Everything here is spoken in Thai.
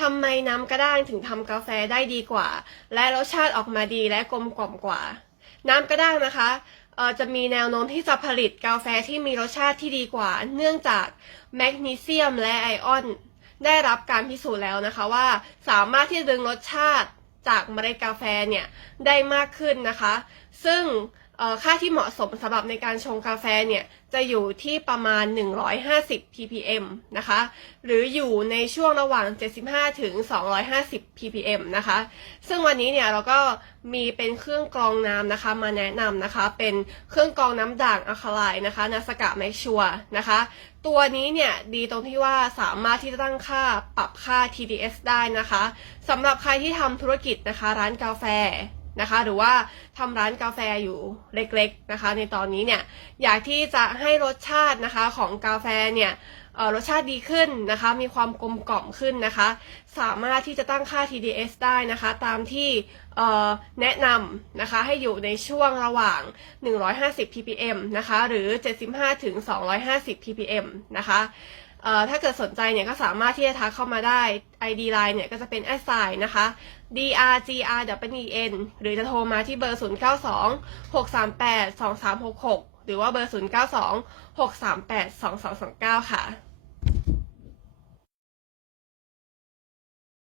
ทำไมน้ำกระด้างถึงทำกาแฟได้ดีกว่า และรสชาติออกมาดีและกลมกล่อมกว่า น้ำกระด้างนะคะจะมีแนวโน้มที่จะผลิตกาแฟที่มีรสชาติที่ดีกว่า เนื่องจากแมกนีเซียมและไอออน ได้รับการพิสูจน์แล้วนะคะว่าสามารถที่จะดึงรสชาติจากเมล็ดกาแฟเนี่ยได้มากขึ้นนะคะ ซึ่ง ค่าที่เหมาะสมสำหรับในการชงกาแฟเนี่ยจะอยู่ที่ประมาณ 150 ppm นะคะ หรืออยู่ในช่วงระหว่าง 75 ถึง 250 ppm นะคะ ซึ่งวันนี้เนี่ยเราก็มีเป็นเครื่องกรองน้ำนะคะ มาแนะนำนะคะ เป็นเครื่องกรองน้ำด่างอะคาไลน์นะคะนาสกะแมชชัวนะคะ ตัวนี้เนี่ยดีตรงที่ว่าสามารถที่จะตั้งค่าปรับค่า TDS ได้นะคะสำหรับใครที่ทำธุรกิจนะคะ ร้านกาแฟ นะคะ หรือว่าทำร้านกาแฟอยู่เล็กๆนะคะ ในตอนนี้เนี่ยอยากที่จะให้รสชาตินะคะของกาแฟเนี่ยรสชาติดีขึ้นนะคะ มีความกลมกล่อมขึ้นนะคะ สามารถที่จะตั้งค่า TDS ได้นะคะ ตามที่แนะนำนะคะ ให้อยู่ในช่วงระหว่าง 150 ppm นะคะ หรือ 75ถึง250 ppm นะคะเอ่อ ถ้าเกิดสนใจเนี่ยก็สามารถที่จะทักเข้ามาได้ ID line เนี่ยก็จะเป็นแอสไซนะคะ drgrwn หรือจะโทรมาที่เบอร์ 092 638 2366 หรือว่าเบอร์ 092 638 2229 ค่ะ